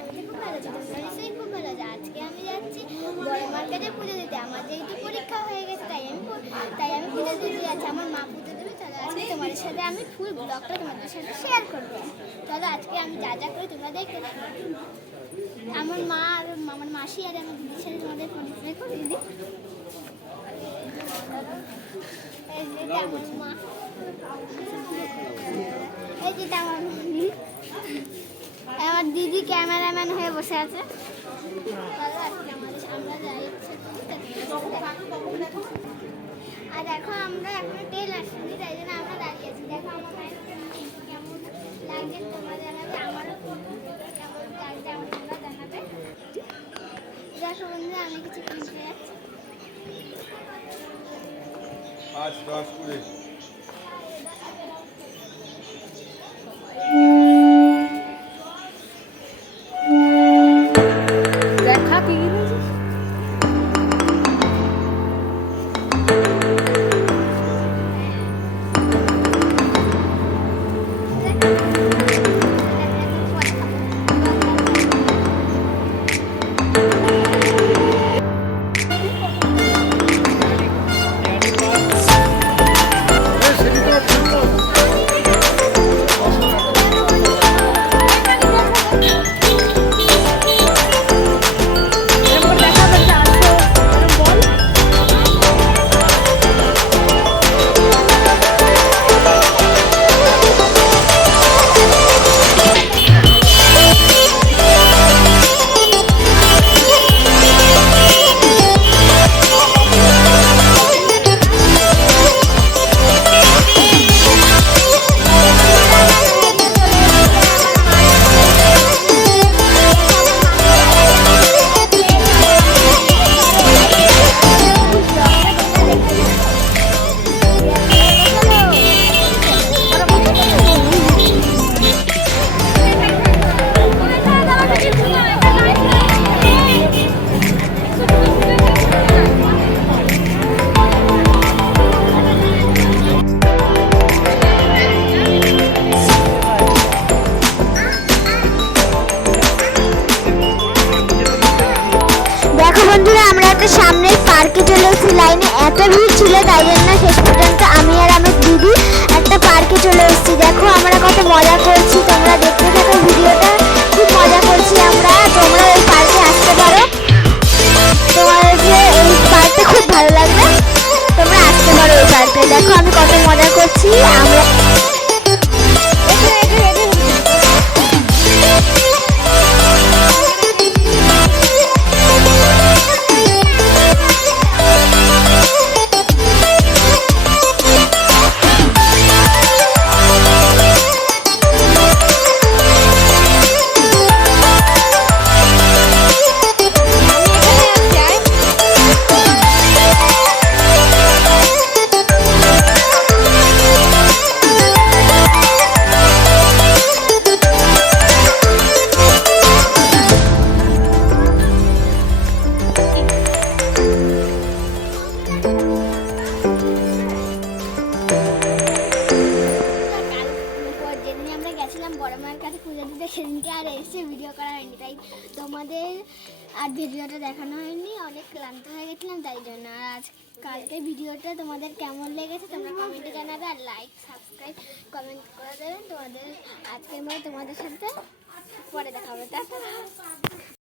আমি খুব ভালো আছি, তোমরা নিশ্চয়ই খুব ভালো আছো। আজকে আমি যাচ্ছি বড় মার কাছে পুজো দিতে। আমার যেহেতু পরীক্ষা হয়ে গেছে তাই আমি পুজো দিতে যাচ্ছি। আমার মা পুজো দেবে, চলো আজকে তোমাদের সাথে আমি ফুল ব্লগটা তোমাদের সাথে শেয়ার করবো। চলো আজকে আমি যা যা করি তোমরা দেখতে থাকো। আমার মা আর আমার মাসি আর আমার দিদির সাথে তোমাদের পরিচয় করে দিদি। এই যে আমার মা, এই যে আমার দিদি, আমার দিদি ক্যামেরাম্যান হয়ে বসে আছে। আর দেখো আমরা এখনো ট্রেন আসেনি, তাই জন্য আমরা দাঁড়িয়ে আছি। দেখো আমার মায়ের কেমন লাগছে তোমরা জানাবে, আমারও কেমন লাগছে আমার তোমরা জানাবে। দেখো বন্ধুরা আমি কিছু কিনতে যাচ্ছি। 5, 10, 20 দেখা কি কিনেছিস? বন্ধুরা আমরা একটা সামনের পার্কে চলে এসেছি। লাইনে এত ভিড় ছিল তাই জন্য শেষ পর্যন্ত আমি আর আমার দিদি একটা পার্কে চলে এসেছি। দেখো আমরা কত মজা করছি, তোমরা দেখতে থাকো ভিডিওটা। খুব মজা করছি আমরা, তোমরা এই পার্কে আসতে পারো, তোমাদেরকে এই পার্কটা খুব ভালো লাগবে, তোমরা আসতে পারো এই পার্কে। দেখো আমি কত মজা করছি আমরা। বড় মায়ের কাছে পুজো দিতে সেদিনকে আর এসে ভিডিও করা হয়নি, তাই তোমাদের আর ভিডিওটা দেখানো হয়নি। অনেক ক্লান্ত হয়ে গেছিলাম তাই জন্য। আর আজ কালকে ভিডিওটা তোমাদের কেমন লেগেছে তোমরা কমেন্টে জানাবে, আর লাইক সাবস্ক্রাইব কমেন্ট করে দেবেন। তোমাদের আজকের মতো তোমাদের সাথে পরে দেখা হবে।